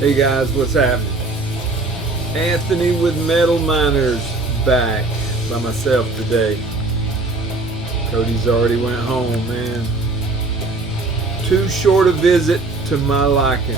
Hey guys, what's happening? Anthony with Metal Miners back by myself today. Cody's already went home, man. Too short a visit to my liking.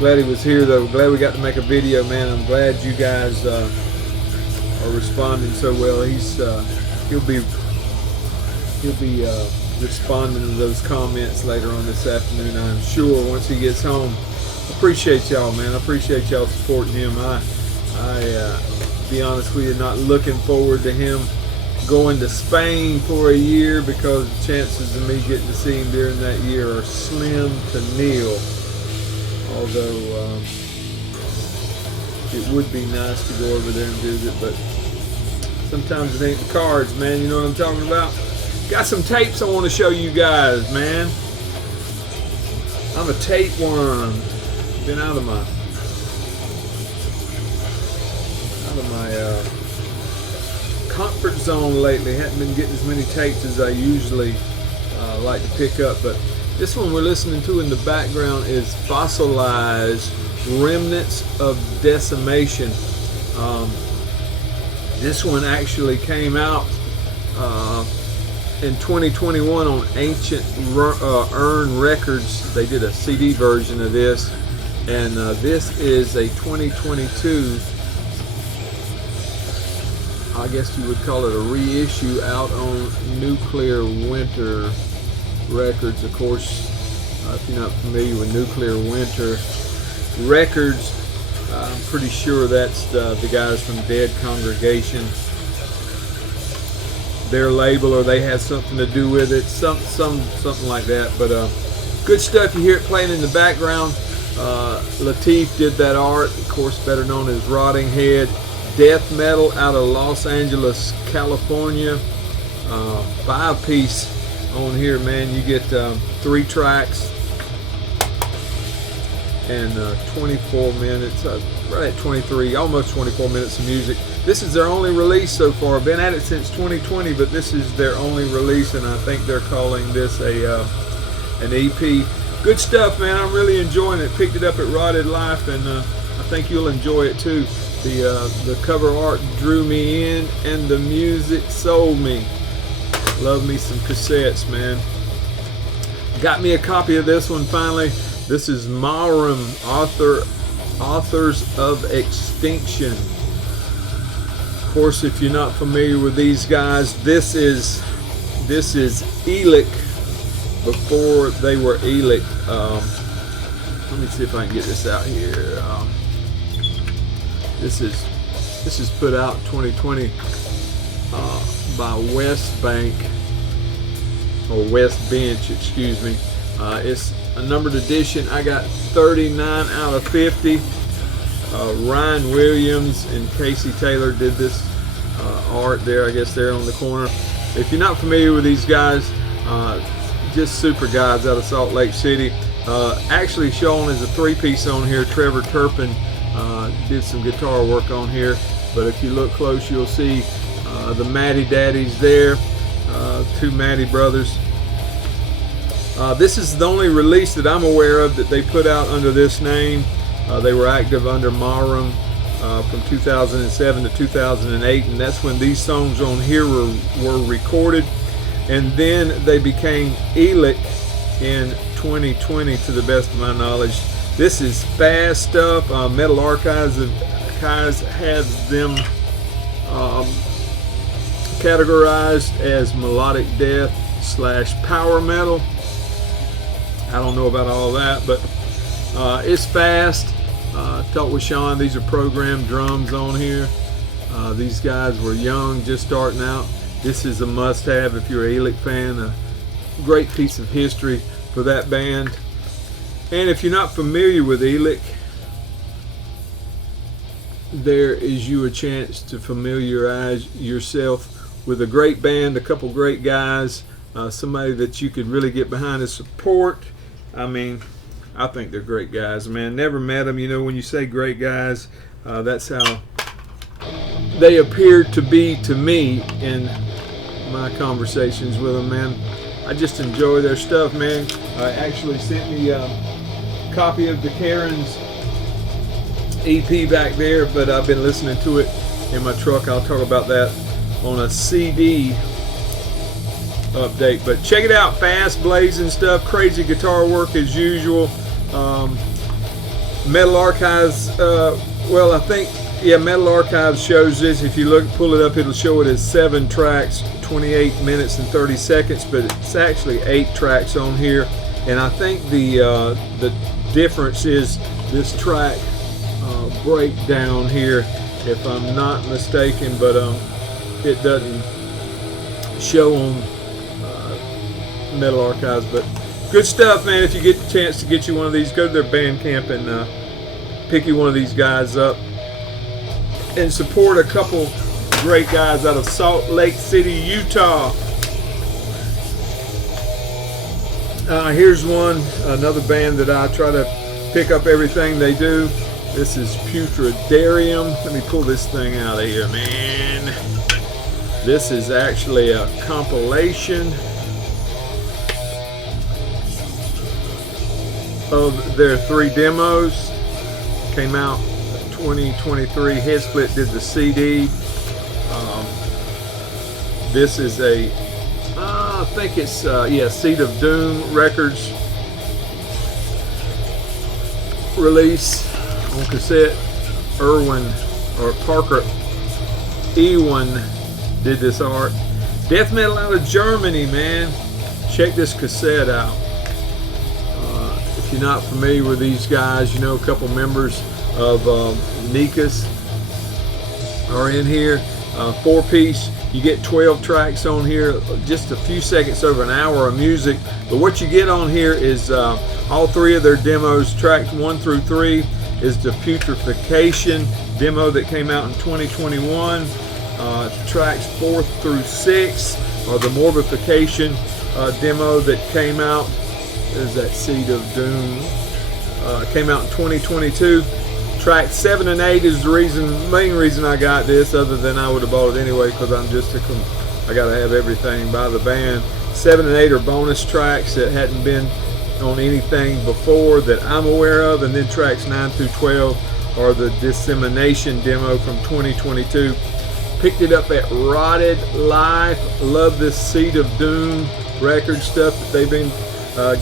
Glad he was here though. Glad we got to make a video, man. I'm glad you guys are responding so well. He'll be responding to those comments later on this afternoon, I'm sure, once he gets home. Appreciate y'all, man. I appreciate y'all supporting him. I be honest with you, not looking forward to him going to Spain for a year, because the chances of me getting to see him during that year are slim to nil. Although it would be nice to go over there and visit, but sometimes it ain't the cards, man. You know what I'm talking about? Got some tapes I want to show you guys, man. I'm a tape worm. Been out of my comfort zone lately. Hadn't been getting as many tapes as I usually like to pick up, but this one we're listening to in the background is Fossilized, Remnants of Decimation. This one actually came out in 2021 on Ancient Urn Records. They did a CD version of this, and this is a 2022, I guess you would call it a reissue, out on Nuclear Winter Records. Of course, if you're not familiar with Nuclear Winter Records, I'm pretty sure that's the guys from Dead Congregation, their label, or they had something to do with it, something like that. But good stuff. You hear it playing in the background. Latif did that art, of course, better known as Rotting Head. Death metal out of Los Angeles, California. 5-piece on here, man. You get 3 tracks and 24 minutes, right at 23, almost 24 minutes of music. This is their only release so far. Been at it since 2020, but this is their only release, and I think they're calling this an EP. Good stuff, man. I'm really enjoying it. Picked it up at Rotted Life, and I think you'll enjoy it too. The cover art drew me in, and the music sold me. Love me some cassettes, man. Got me a copy of this one finally. This is Mahrem, authors of Extinction. Of course, if you're not familiar with these guys, this is Elic before they were Elic. Let me see if I can get this out here. This is put out in 2020 by West Bank, or West Bench, excuse me. It's a numbered edition. I got 39 out of 50. Ryan Williams and Casey Taylor did this art there, I guess, there on the corner. If you're not familiar with these guys, just super guys out of Salt Lake City. Actually shown as a 3-piece on here. Trevor Turpin did some guitar work on here, but if you look close, you'll see the Matty Daddies there, 2 Matty brothers. This is the only release that I'm aware of that they put out under this name. They were active under Mahrem from 2007 to 2008, and that's when these songs on here were recorded. And then they became Elic in 2020, to the best of my knowledge. This is fast stuff. Metal Archives has them categorized as melodic death / power metal. I don't know about all that, but it's fast. Talked with Sean. These are programmed drums on here. These guys were young, just starting out. This is a must-have if you're an Elic fan. A great piece of history for that band. And if you're not familiar with Elic, there is you a chance to familiarize yourself with a great band, a couple great guys, somebody that you could really get behind and support. I mean, I think they're great guys, man. Never met them. You know, when you say great guys, that's how they appeared to be to me in my conversations with them, man. I just enjoy their stuff, man. I actually sent me a copy of the Karen's EP back there, but I've been listening to it in my truck. I'll talk about that on a CD update. But check it out, fast blazing stuff, crazy guitar work as usual. Metal Archives, well, I think, yeah, Metal Archives shows this. If you pull it up, it'll show it as 7 tracks, 28 minutes and 30 seconds, but it's actually 8 tracks on here. And I think the difference is this track breakdown here, if I'm not mistaken, but it doesn't show on Metal Archives. But good stuff, man. If you get the chance to get you one of these, go to their Bandcamp and pick you one of these guys up and support a couple great guys out of Salt Lake City, Utah. Here's another band that I try to pick up everything they do. This is Putridarium. Let me pull this thing out of here, man. This is actually a compilation of their 3 demos. Came out 2023. Headsplit did the CD. This is I think it's Seed of Doom Records release on cassette. Parker Ewan did this art. Death metal out of Germany, man. Check this cassette out. If you're not familiar with these guys, you know a couple members of Nikas are in here. 4-piece. You get 12 tracks on here, just a few seconds over an hour of music. But what you get on here is all 3 of their demos. Tracks 1 through 3 is the Putrefaction demo that came out in 2021. Tracks 4 through 6 are the Morbification demo that came out. There's that Seed of Doom. Came out in 2022. Track 7 and 8 is the main reason I got this, other than I would have bought it anyway, because I gotta have everything by the band. 7 and 8 are bonus tracks that hadn't been on anything before that I'm aware of, and then tracks 9 through 12 are the Decimation demo from 2022. Picked it up at Rotted Life. Love this Seed of Doom record stuff that they've been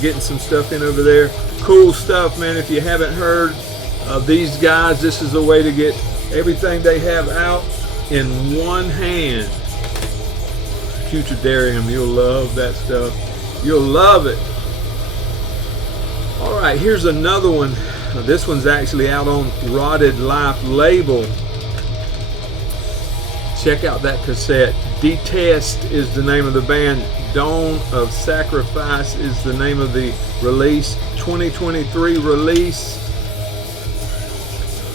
getting some stuff in over there. Cool stuff, man. If you haven't heard of these guys, this is a way to get everything they have out in one hand. Putridarium, you'll love that stuff. You'll love it. Alright, here's another one. This one's actually out on Rotted Life label. Check out that cassette. Detest is the name of the band. Dawn of Sacrifice is the name of the release. 2023 release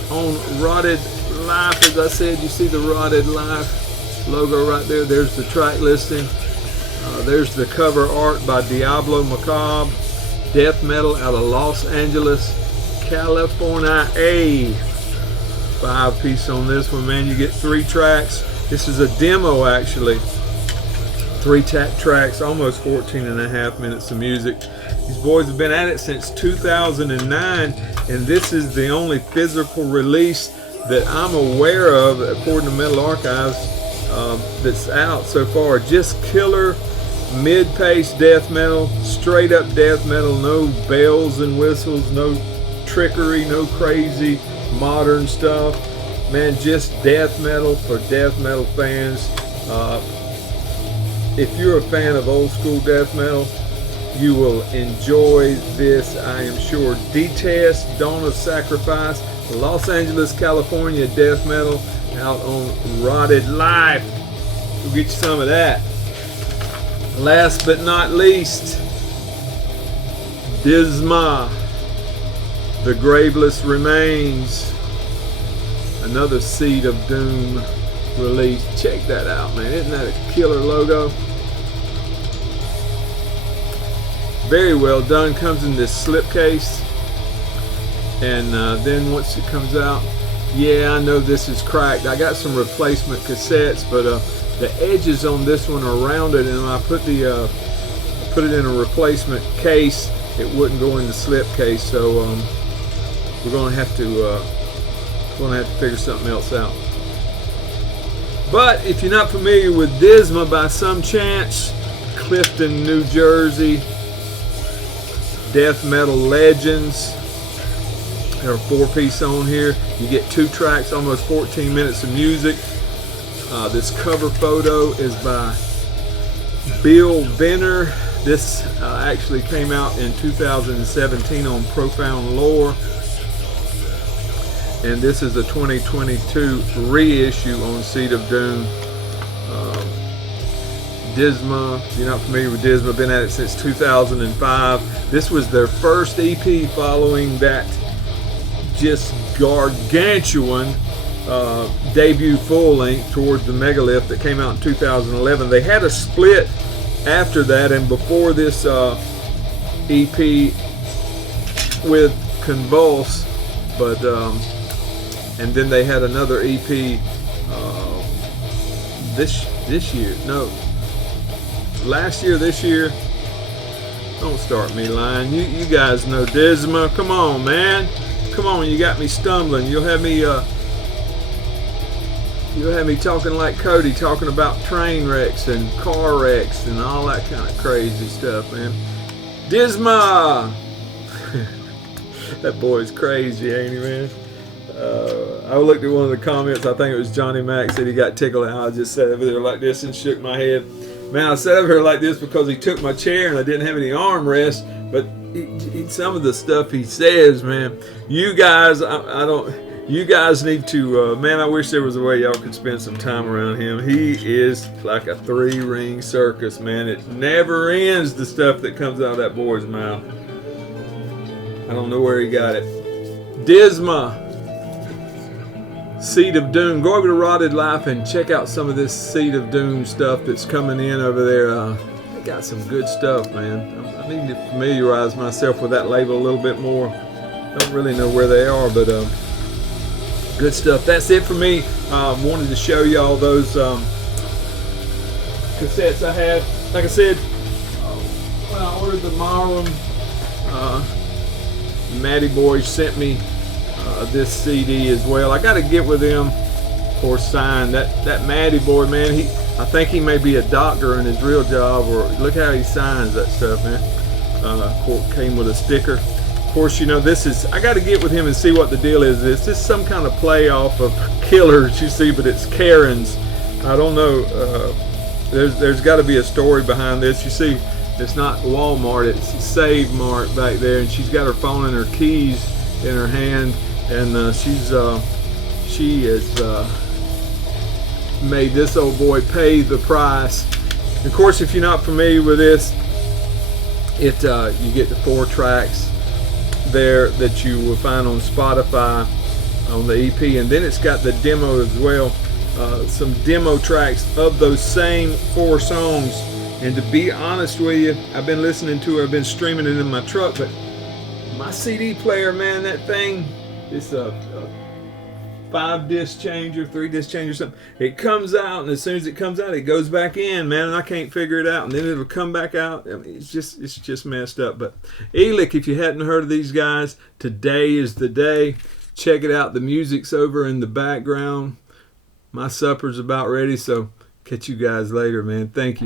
on Rotted Life. As I said, you see the Rotted Life logo right there. There's the track listing. There's the cover art by Diablo Macabre. Death metal out of Los Angeles, California. 5-piece on this one, man. You get 3 tracks. This is a demo, actually. 3 tracks, almost 14 and a half minutes of music. These boys have been at it since 2009, and this is the only physical release that I'm aware of, according to Metal Archives, that's out so far. Just killer mid-pace death metal, straight up death metal, no bells and whistles, no trickery, no crazy modern stuff. Man, just death metal for death metal fans. If you're a fan of old school death metal, you will enjoy this, I am sure. Detest, Dawn of Sacrifice, Los Angeles, California death metal out on Rotted Life. We'll get you some of that. Last but not least, Disma, the Graveless Remains, another Seed of Doom release. Check that out, man. Isn't that a killer logo? Very well done. Comes in this slipcase, and then once it comes out, yeah, I know this is cracked. I got some replacement cassettes, but the edges on this one are rounded, and when I put it in a replacement case, it wouldn't go in the slipcase. So we're going to have to Gonna have to figure something else out. But if you're not familiar with Disma by some chance, Clifton, New Jersey, death metal legends. There are 4-piece on here. You get 2 tracks, almost 14 minutes of music. This cover photo is by Bill Benner. This actually came out in 2017 on Profound Lore. And this is a 2022 reissue on Seed of Doom. Disma, if you're not familiar with Disma, been at it since 2005. This was their first EP following that just gargantuan debut full length towards the Megalith that came out in 2011. They had a split after that and before this EP with Convulse, but and then they had another EP this year. No, last year, this year. Don't start me lying. You guys know Disma. Come on, man. Come on, you got me stumbling. You'll have me talking like Cody, talking about train wrecks and car wrecks and all that kind of crazy stuff, man. Disma. That boy's crazy, ain't he, man? I looked at one of the comments. I think it was Johnny Mac said he got tickled out. I just sat over there like this and shook my head. Man, I sat over here like this because he took my chair and I didn't have any armrest. But some of the stuff he says, man, you guys, you guys need to, man, I wish there was a way y'all could spend some time around him. He is like a 3-ring circus, man. It never ends, the stuff that comes out of that boy's mouth. I don't know where he got it. Disma, Seed of Doom. Go over to Rotted Life and check out some of this Seed of Doom stuff that's coming in over there. They got some good stuff, man. I need to familiarize myself with that label a little bit more. Don't really know where they are, but good stuff. That's it for me. Wanted to show y'all those cassettes I had. Like I said, when I ordered the Mahrem, Matty Boy sent me this CD as well. I got to get with him or sign that Matty Boy, man. I think he may be a doctor in his real job, or look how he signs that stuff, man. Came with a sticker. Of course, you know, this is, I got to get with him and see what the deal is. This is some kind of play off of Killers, you see, but it's Karen's. I don't know. There's got to be a story behind this. You see, it's not Walmart, it's Save Mart back there, and she's got her phone and her keys in her hand, and she has made this old boy pay the price. Of course, if you're not familiar with this, you get the 4 tracks there that you will find on Spotify on the EP, and then it's got the demo as well. Some demo tracks of those same 4 songs. And to be honest with you, I've been listening to it, I've been streaming it in my truck, but my CD player, man, that thing, it's a 5-disc changer, 3-disc changer, something. It comes out, and as soon as it comes out, it goes back in, man, and I can't figure it out. And then it'll come back out. I mean, it's just messed up. But Elick, if you hadn't heard of these guys, today is the day. Check it out. The music's over in the background. My supper's about ready, so catch you guys later, man. Thank you.